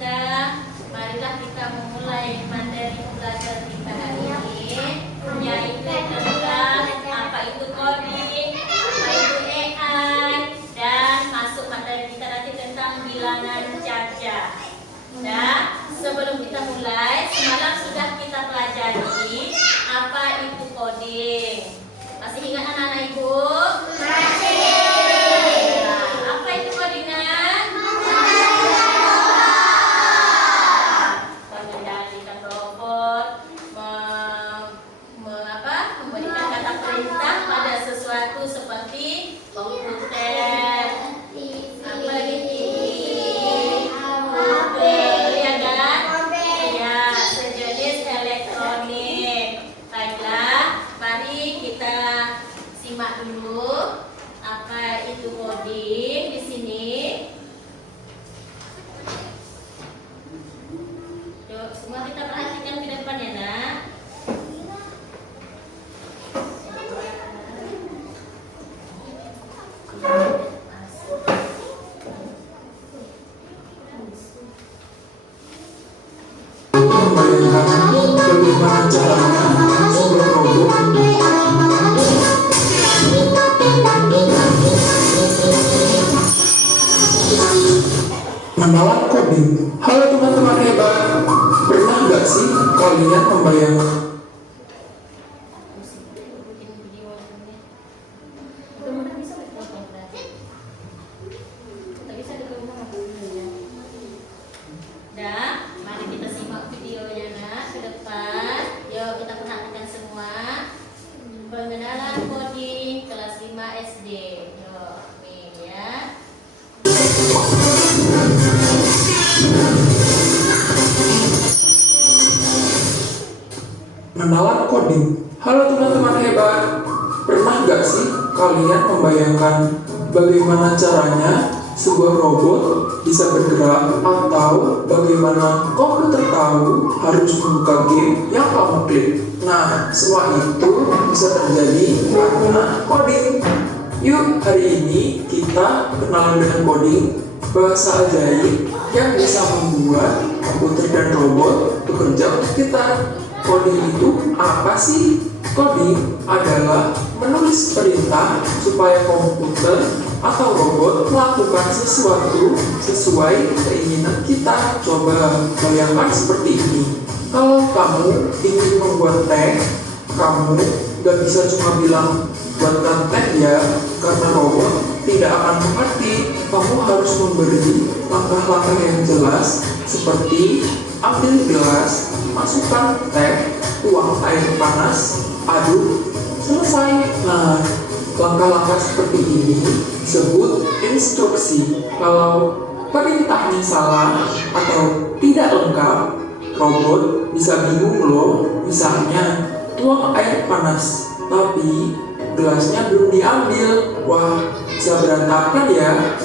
kita, marilah kita memulai materi belajar kita hari ini, yaitu tentang apa itu coding, apa itu AI, dan masuk materi kita nanti tentang bilangan caca. Nah, sebelum kita mulai, semalam sudah kita pelajari apa itu coding. Masih ingat anak-anak ibu? Masih. Apa itu codingan? Mengendalikan robot, memberikan kata perintah pada sesuatu seperti komputer, apa lagi ya kan? Ya, sejenis elektronik. Baiklah, mari kita simak dulu apa itu coding di sini. Yuk, semua kita perhatikan ke depan ya, Nak. Bagaimana caranya sebuah robot menawan coding. Halo teman-teman hebat, pernah nggak sih kalian membayangkan Dan mari kita simak videonya, Nak, ke depan. Yuk kita perhatikan semua. Pengenalan coding kelas 5 SD. Yuk, nih ya. menawan coding? Halo teman-teman hebat, pernah nggak sih kalian membayangkan bagaimana caranya sebuah robot bisa bergerak, atau bagaimana komputer tahu harus membuka game yang kamu klik? Nah, semua itu bisa terjadi karena coding. Yuk, hari ini kita kenalan dengan coding, bahasa ajaib yang bisa membuat komputer dan robot bekerja untuk kita. Coding itu apa sih? Coding adalah menulis perintah supaya komputer atau robot melakukan sesuatu sesuai keinginan kita. Coba bayangkan seperti ini. Kalau kamu ingin membuat teh, kamu gak bisa cuma bilang buatkan teh ya, karena robot tidak akan mengerti. Kamu harus memberi langkah-langkah yang jelas, seperti ambil gelas, masukkan teh, tuang air panas, aduk, selesai. Nah, langkah-langkah seperti ini disebut instruksi. Kalau perintahnya salah atau tidak lengkap, robot bisa bingung loh. Misalnya, tuang air panas, tapi gelasnya belum diambil. Wah, bisa berantakan ya.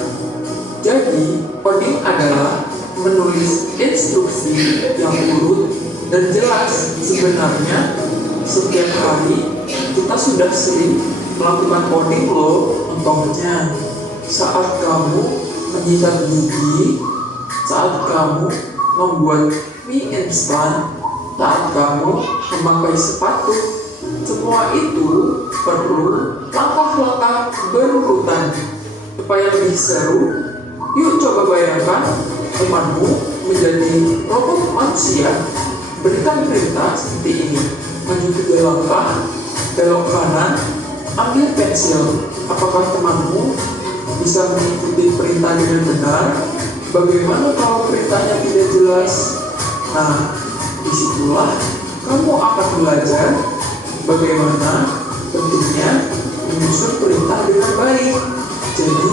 Jadi, coding adalah menulis instruksi yang urut dan jelas. Sebenarnya, setiap hari kita sudah sering melakukan coding loh. Contohnya, saat kamu menyikat gigi, saat kamu membuat mie instan, saat kamu memakai sepatu. Semua itu perlu langkah-langkah berurutan. Supaya lebih seru, yuk coba bayangkan temanmu menjadi robot manusia. Berikan perintah seperti ini: maju 3 langkah, belok kanan, ambil pensil. Apakah temanmu bisa mengikuti perintah dengan benar? Bagaimana kalau perintahnya tidak jelas? Nah, disitulah kamu akan belajar bagaimana pentingnya menyusun perintah dengan baik. Jadi,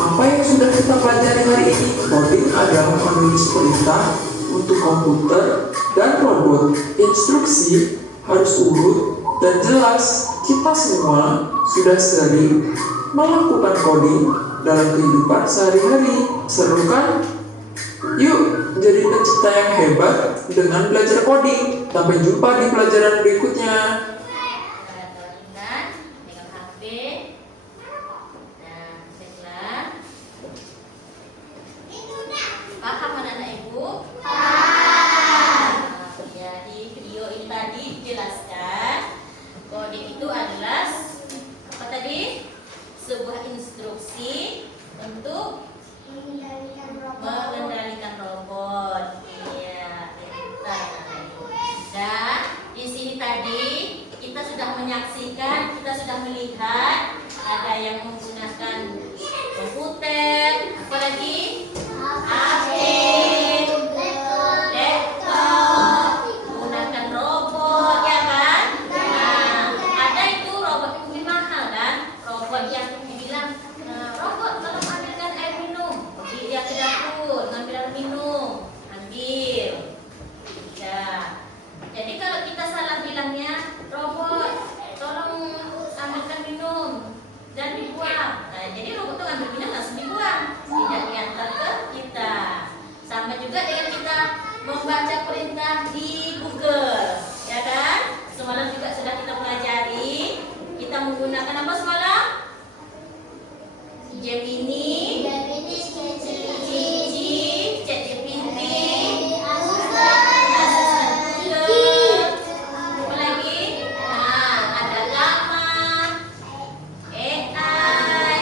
apa yang sudah kita pelajari hari ini? Coding adalah menulis perintah untuk komputer dan robot. Instruksi harus urut dan jelas. Kita semua sudah sering melakukan coding dalam kehidupan sehari-hari. Seru kan? Yuk, jadi pencipta yang hebat dengan belajar coding. Sampai jumpa di pelajaran berikutnya. Pegang HP. Nah, baiklah. Paham anak-anak ibu? membaca perintah di Google, ya kan? Semalam juga sudah kita pelajari. Kita menggunakan apa semalam? Gemini, Gigi, ChatGPT, apa lagi? Nah, ada Llama, AI,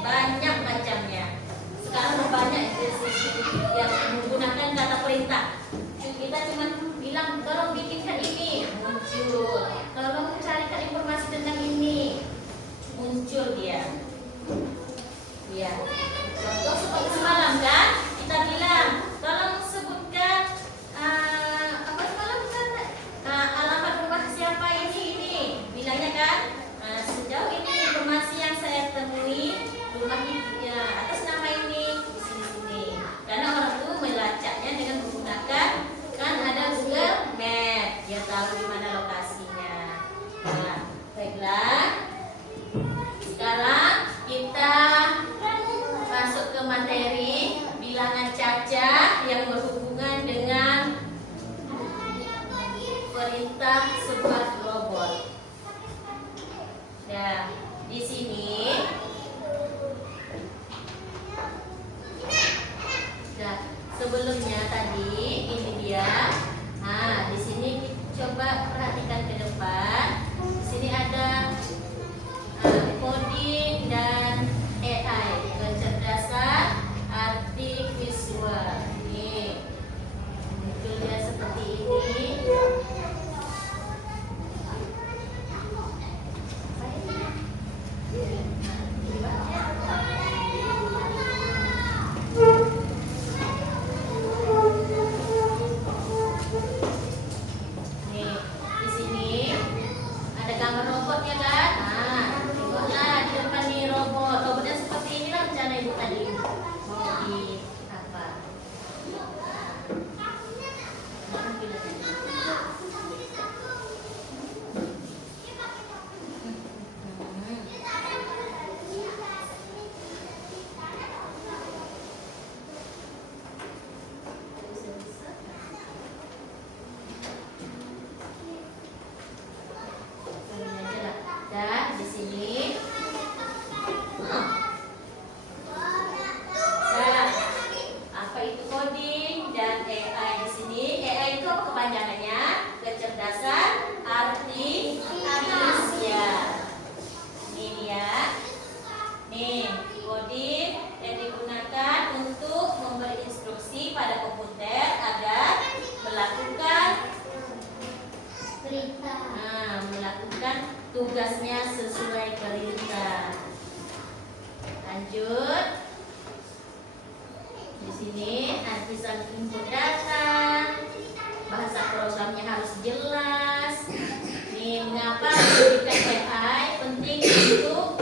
banyak macamnya. Sekarang banyak yang menggunakan kata perintah. Kita cuma bilang tolong bikinkan ini, muncul. Tolong carikan informasi tentang ini, muncul dia. Ya. Contoh seperti semalam kan, kita bilang tolong sebutkan apa semalam kan alamat rumah siapa ini. Bilangnya kan sejauh ini informasi yang saya temui rumah ini atas nama ini di sini. Karena orang itu melacaknya dengan menggunakan kan ada Google Map, dia tahu di mana lokasinya. Nah, baiklah. Sekarang kita masuk ke materi bilangan cacah yang berhubungan dengan perintah sebuah robot. Nah, di sini nah, sebelumnya tadi ini dia. Nah, di sini coba perhatikan ke depan. Di sini ada coding dan AI, kecerdasan artifisial. Ini munculnya seperti ini. Nih, di sini ada gambar robotnya kan? Nah, tengoklah di depan nih robot. Robotnya seperti inilah rencana ibu tadi. Mau di apa? Dan di sini apa itu coding dan AI di sini? AI itu apa kepanjangannya? Kecerdasan artifisial. Ini dia. Nih, coding yang digunakan untuk memberi instruksi pada komputer agar melakukan melakukan tugasnya sesuai perintah. Lanjut. Di sini artisan input data, bahasa programnya harus jelas. Nih, mengapa pendidikan AI penting untuk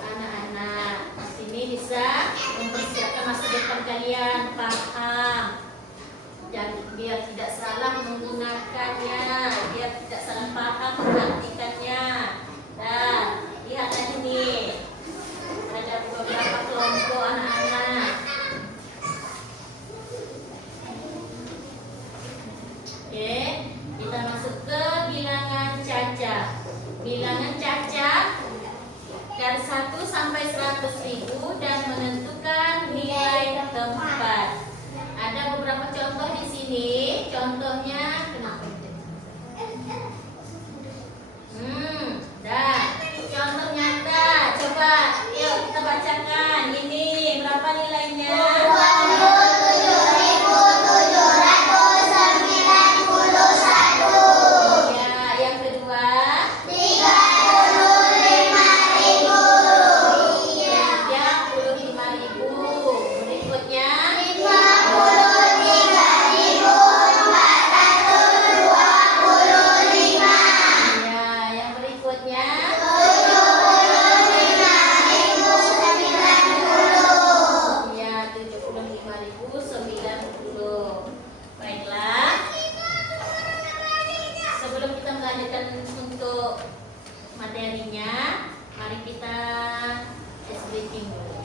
anak-anak? Di sini bisa mempersiapkan masa depan kalian, paham. Dan biar tidak salah menggunakannya, biar tidak salah paham mengartikannya. Nah, lihat lagi nih, ada beberapa kelompok anak-anak. Oke, kita masuk ke bilangan cacah. Bilangan cacah dari 1 sampai 100.000 dan menentukan nilai tempat. Ada beberapa contoh di sini. Contohnya kenapa? Dan contoh nyata. Coba, yuk kita bacakan. Ini berapa nilainya? 27.791. Ya, yang kedua 35.000. Berikutnya 75.090. Baiklah. Sebelum kita melanjutkan untuk materinya, mari kita ice breaking dulu.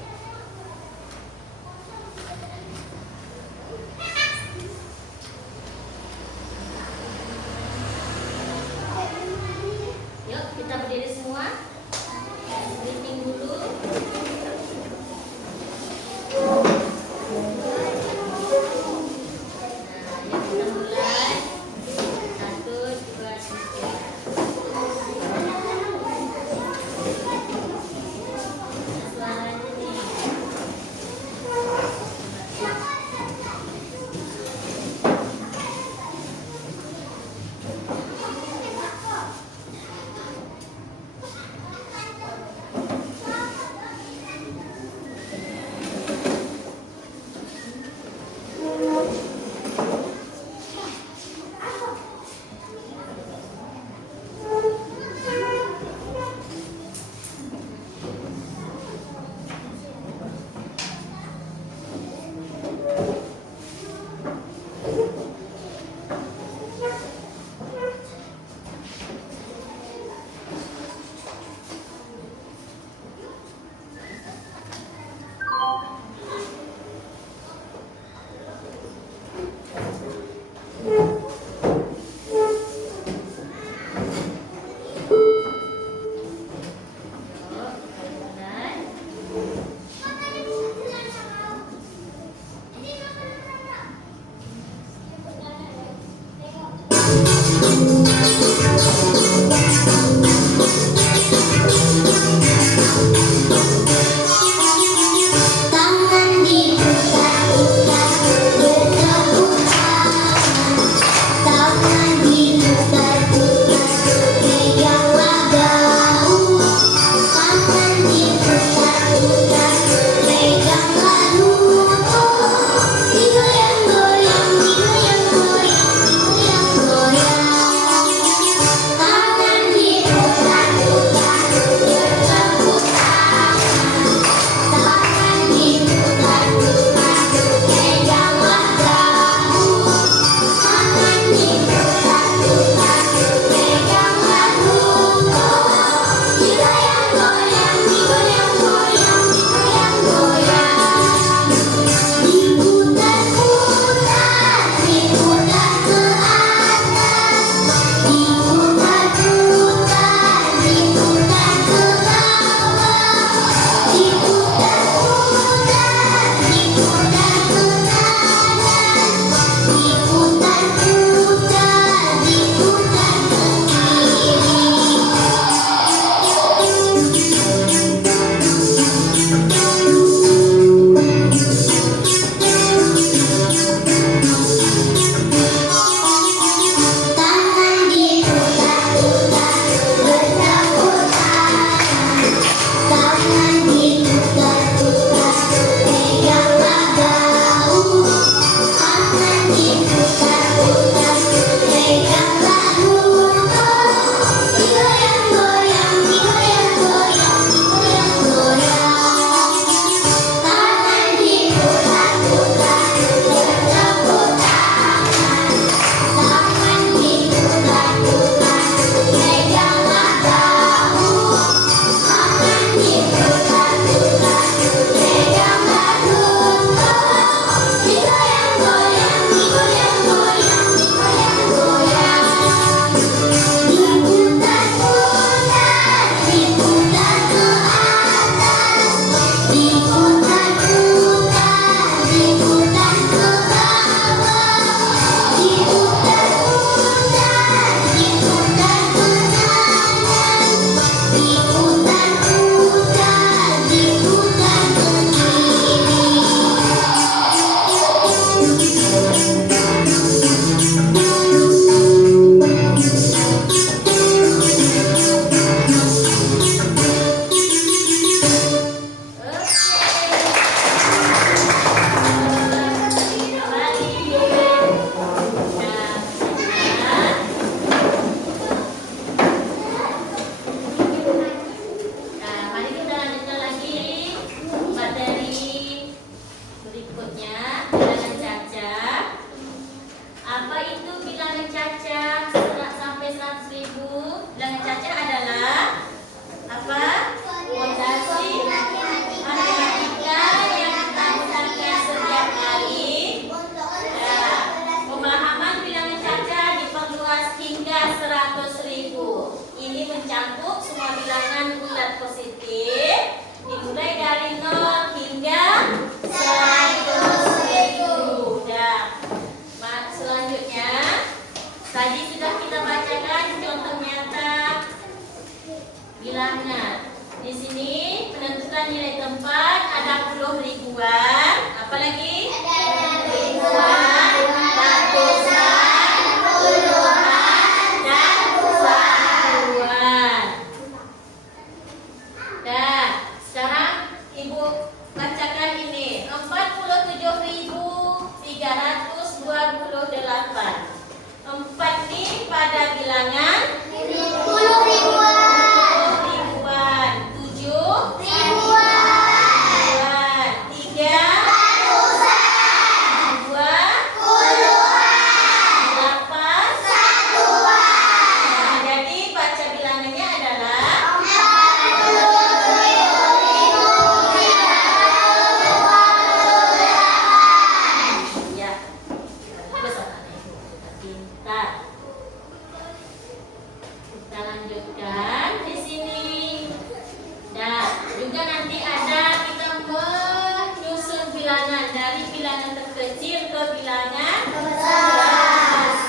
terkecil ke bilangan besar.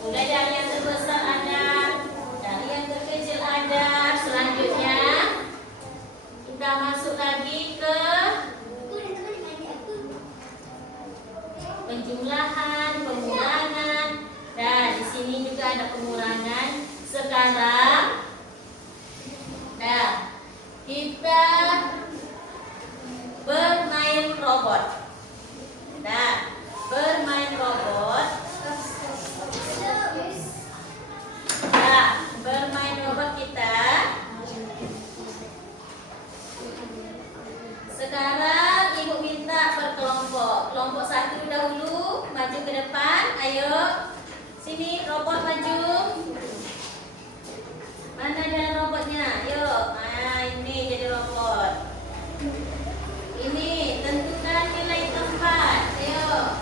Mulai dari yang terbesar ada, dari yang terkecil ada. Selanjutnya kita masuk lagi ke penjumlahan, pengurangan. Dan di sini juga ada pengurangan. Sekarang, nah, kita bermain robot. Nah, bermain robot. Nah, bermain robot kita. Sekarang ibu minta berkelompok. Kelompok satu dahulu, maju ke depan. Ayo, sini robot maju. Mana jalan robotnya? Ayo, nah ini jadi robot. Ini tentukan nilai tempat. Ayo.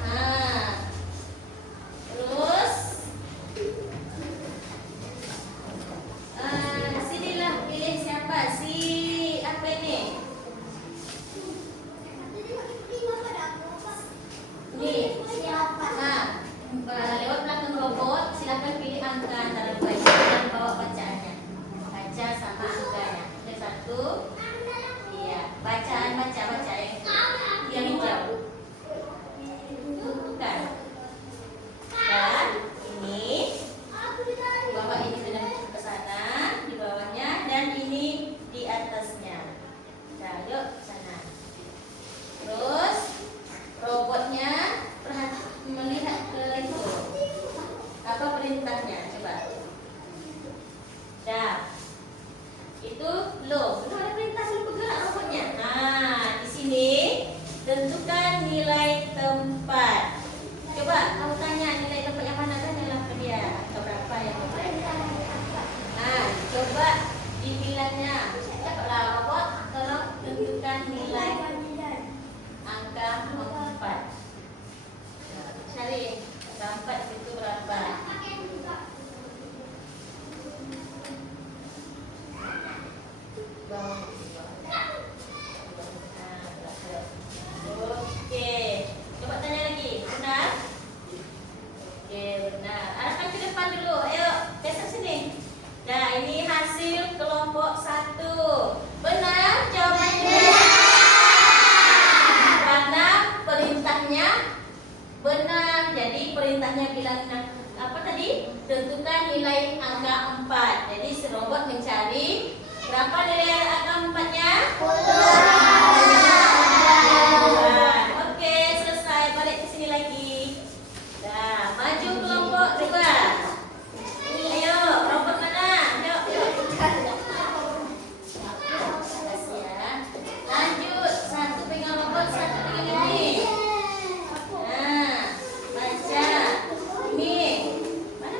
Nah. Terus sinilah pilih siapa? Si apa ini? Ini siapa? Nah, lewat belakang robot silakan pilih angka antara baca dan bawa bacaannya. Baca sama angkanya. Ada satu. Iya, bacaan baca yang hijau. Bukan. Dan ini bawa ini sudah ke sana, di bawahnya, dan ini di atasnya. Nah, yuk ke sana. Terus robotnya melihat ke itu. Apa perintahnya? Coba. Dah. Itu belum ada perintah suruh bergerak robotnya. Nah, di sini tentukan nilai tempat. Coba kamu tanya nilai tempat yang mana, tanyalah ke dia. Atau berapa yang tempat. Nah, coba dibilangnya. Cepatlah robot, tolong tentukan nilai angka 4. Cari angka 4 itu berapa? Oke, coba tanya lagi, benar? Oke, benar. Arahkan ke depan dulu, ayo, besok sini. Nah, ini hasil kelompok 1. Benar jawabannya? Karena perintahnya benar. Jadi perintahnya bilang apa tadi? Tentukan nilai angka 4. Jadi si robot mencari berapa nilai angka 4-nya? 9. Oke, selesai. Balik ke sini lagi. Nah, maju kelompok 2. Ayo, robot mana? Yuk. Makasih ya. Lanjut. Satu pegang robot, satu pegang ini. Nah, baca. Ini. Mana?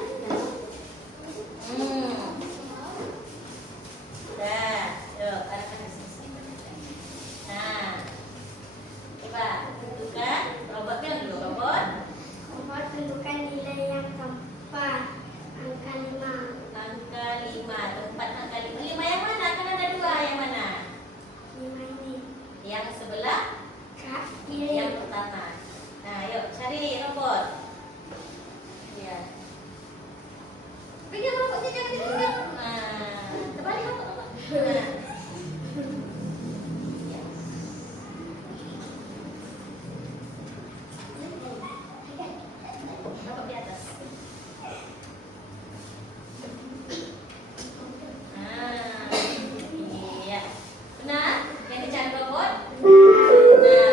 Dah. Yuk, arahkan ke sini. Nah. Coba tentukan robotnya dulu, robot. Tentukan nilai yang keempat, angka 5. Angka 5, tempat angka 5. 5 yang mana? Kan ada 2, yang mana? 5 ini. Yang sebelah? Kak, Yang pertama. Nah, yuk cari robot. Ya. Pegang robotnya, jangan dipegang. Nah, terbalik robot. Nah. Ya. Robot di atas. Nah, iya. Benar? Yang dicari robot? Benar.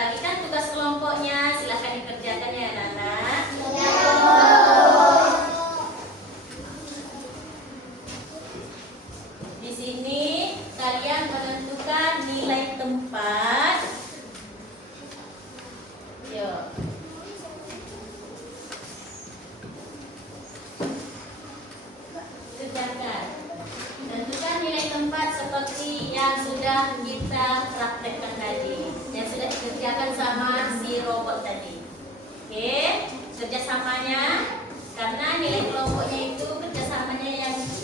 Dibagikan tugas kelompoknya, silahkan dikerjakan ya anak-anak. Di sini kalian menentukan nilai tempat. Yuk. Kerjakan. Tentukan nilai tempat seperti yang sudah kita praktekkan tadi, yang sudah dikerjakan sama si robot tadi. Oke, kerjasamanya, karena nilai kelompoknya itu kerjasamanya yang sudah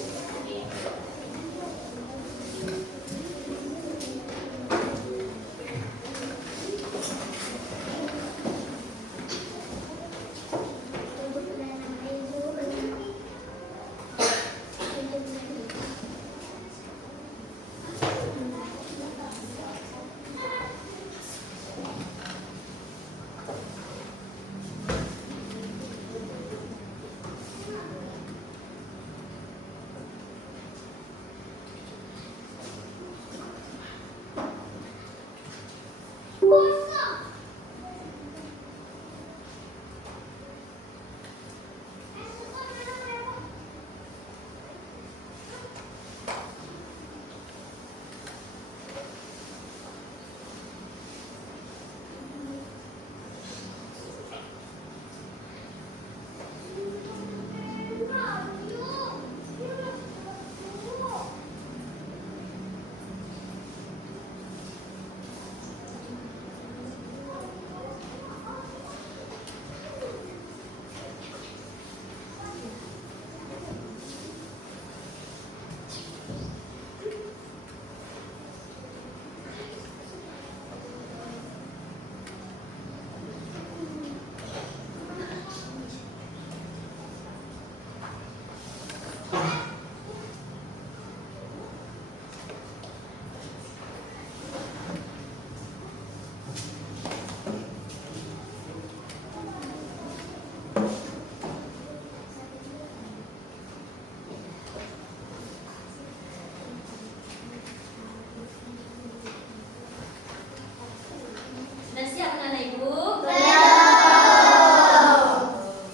siap anak ibu?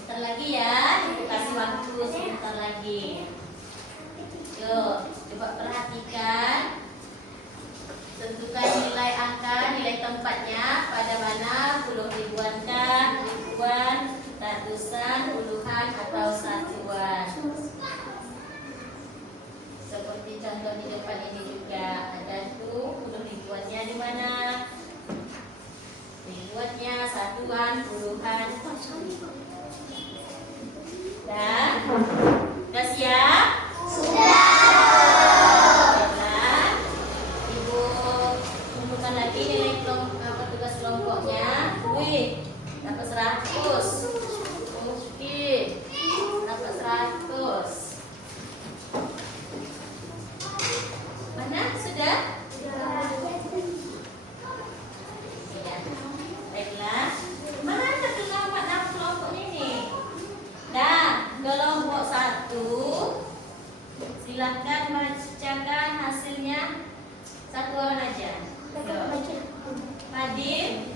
Bentar lagi ya, ibu kasih waktu sebentar lagi. Yuk, coba perhatikan. Tentukan nilai angka, nilai tempatnya pada mana, puluh ribuan kah, ribuan, ratusan, puluhan, atau satuan. Seperti contoh di depan ini juga ada tuh puluh ribuannya di mana? Ribuannya, satuan, puluhan. Dan sudah siap? Baiklah. Ibu kumpulkan lagi nilai tugas kelompoknya. Wih, dapat 100. Mungkin dapat 100. Mana? Sudah? Iya. Baiklah. Mana kelompoknya ini? Nah, kelompok 1 silahkan bacakan hasilnya satu orang aja. Hadir.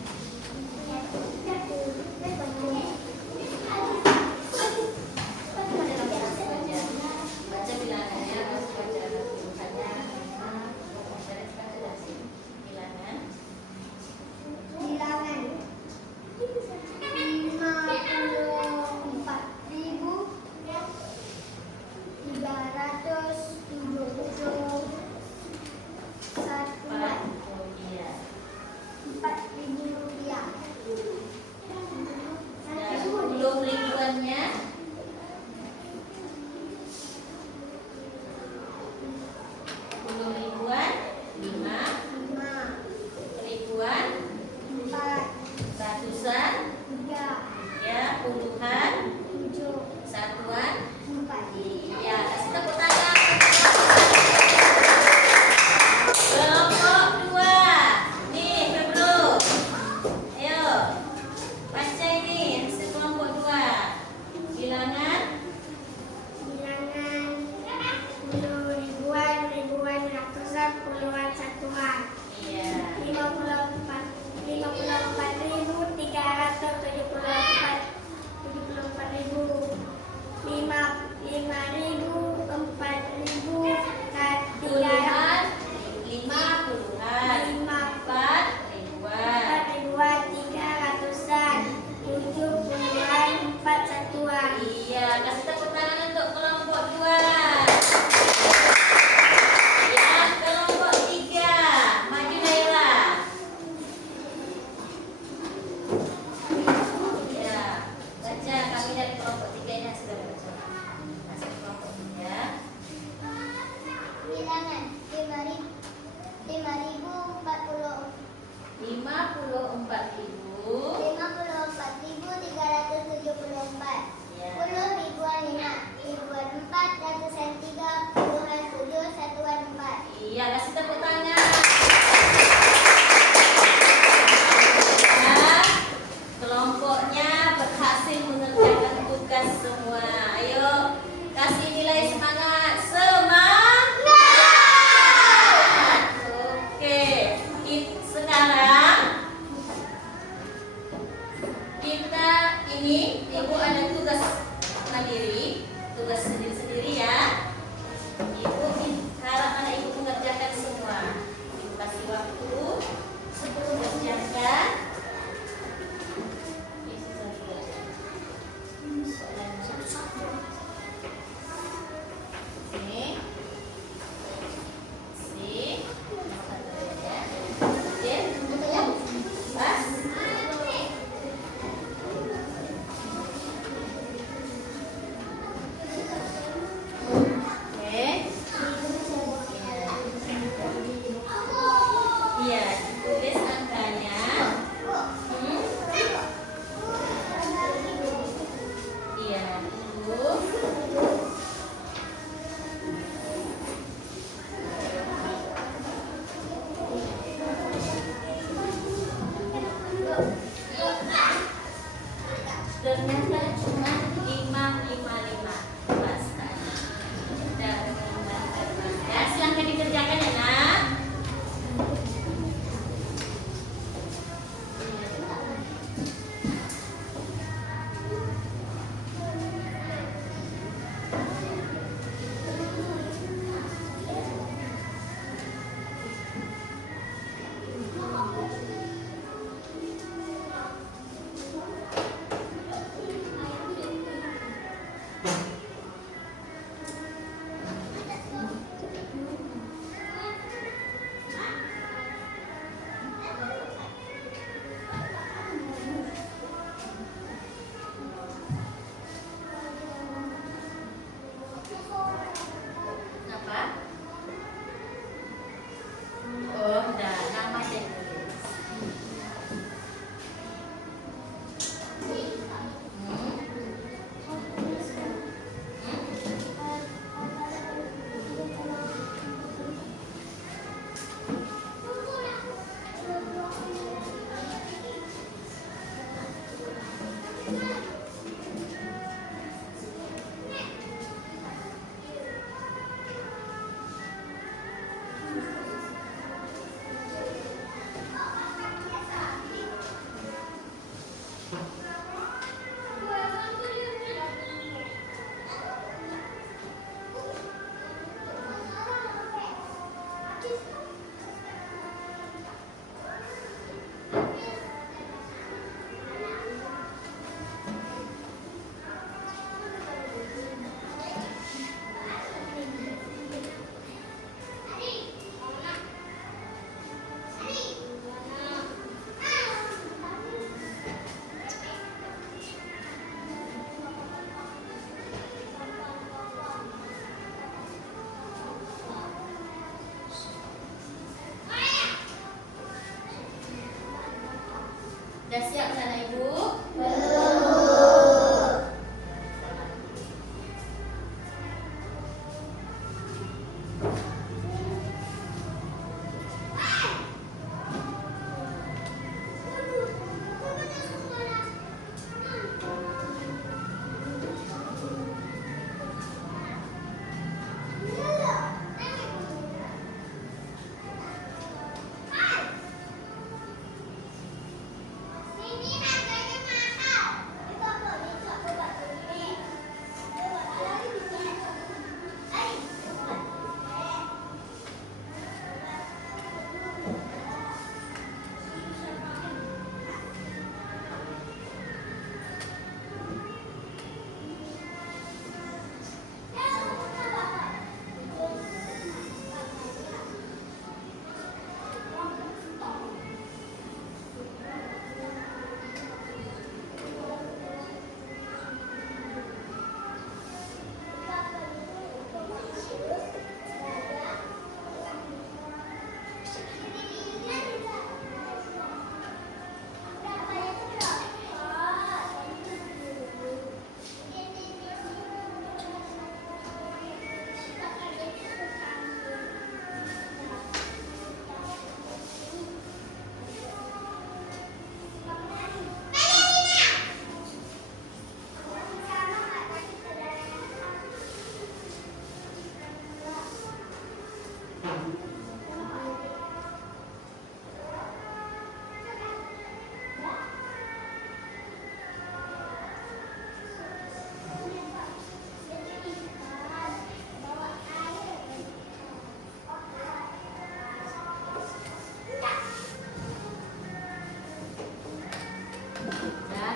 ini ibu ada tugas mandiri, tugas sendiri-sendiri ya. Ibu harap anak ibu mengerjakan semua. Ibu kasih waktu 10 kerjakan.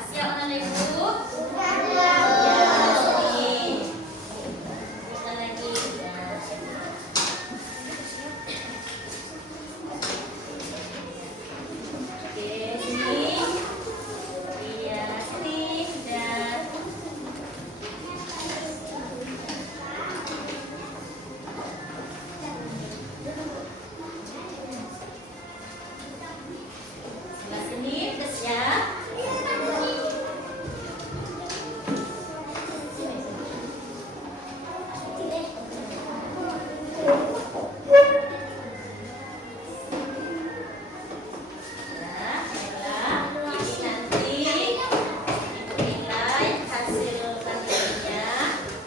Siap anak ibu? Ya, sini. Kita lagi. Oke, sini. Iya, sini. Dan sebelah sini, tes ya. Nah, baiklah. Ini nanti dinilai hasil kajiannya.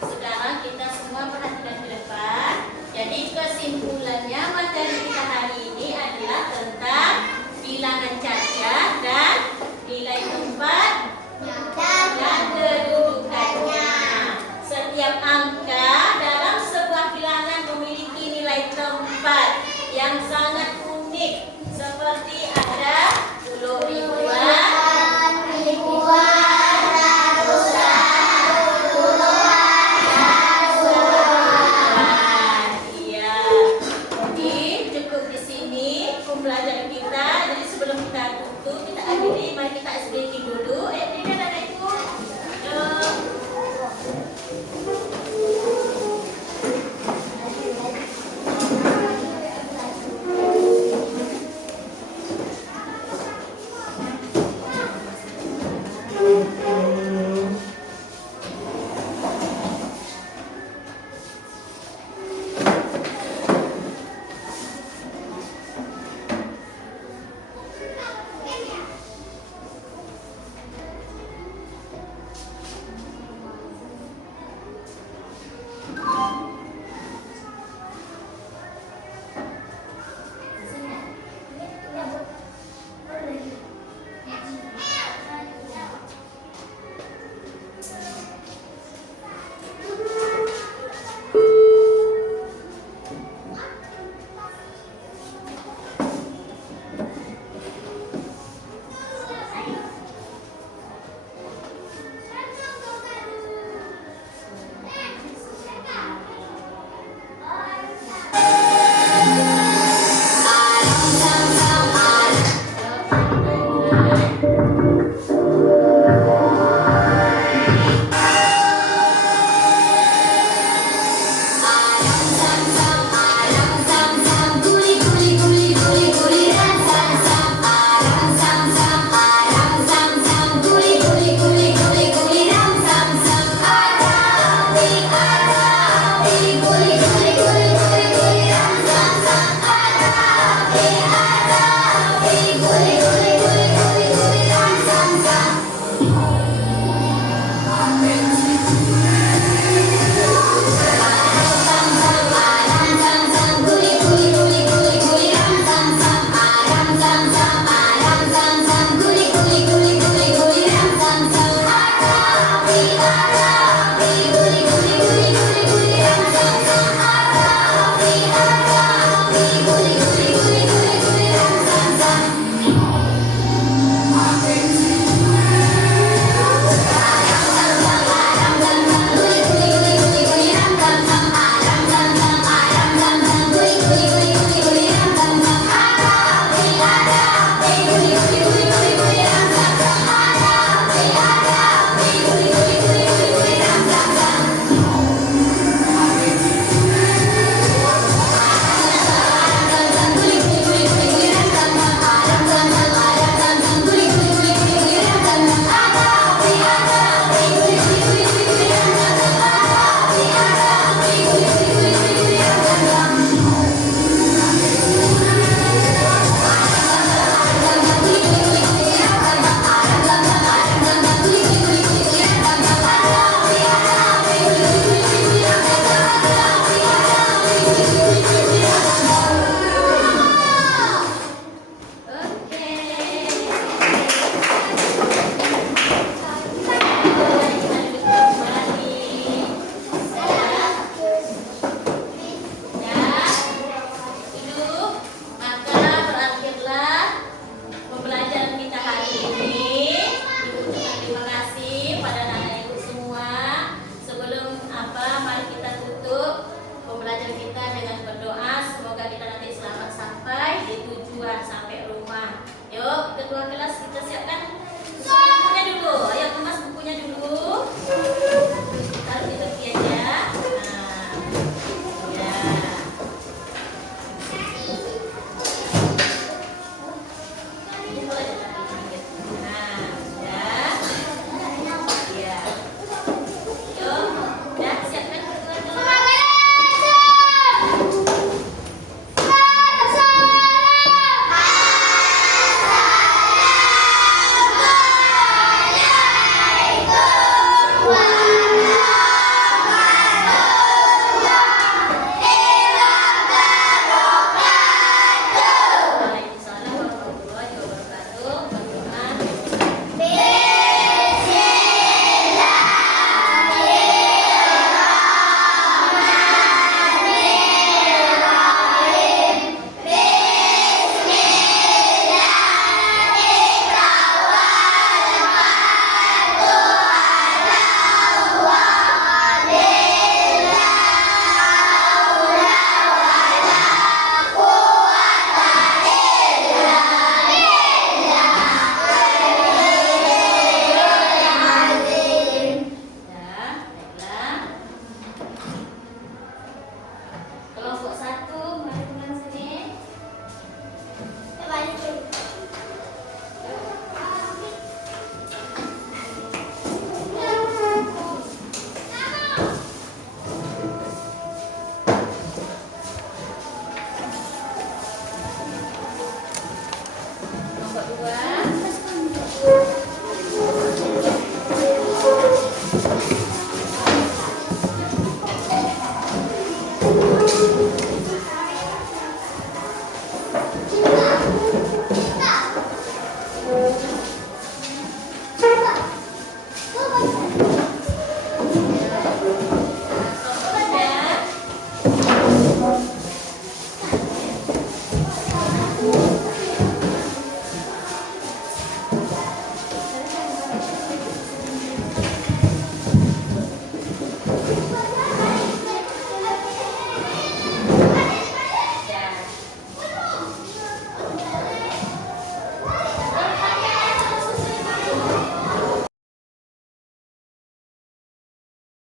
Sekarang kita semua perhatikan ke depan. Jadi kesimpulannya materi kita hari ini adalah tentang bilangan cacat dan nilai tempat dan kedudukannya. Setiap angka dalam sebuah bilangan memiliki nilai tempat yang sangat unik, seperti ada puluh ribuan, iya. Jadi cukup di sini pembelajaran kita. Jadi sebelum kita tutup, kita akhiri, mari kita speaking dulu.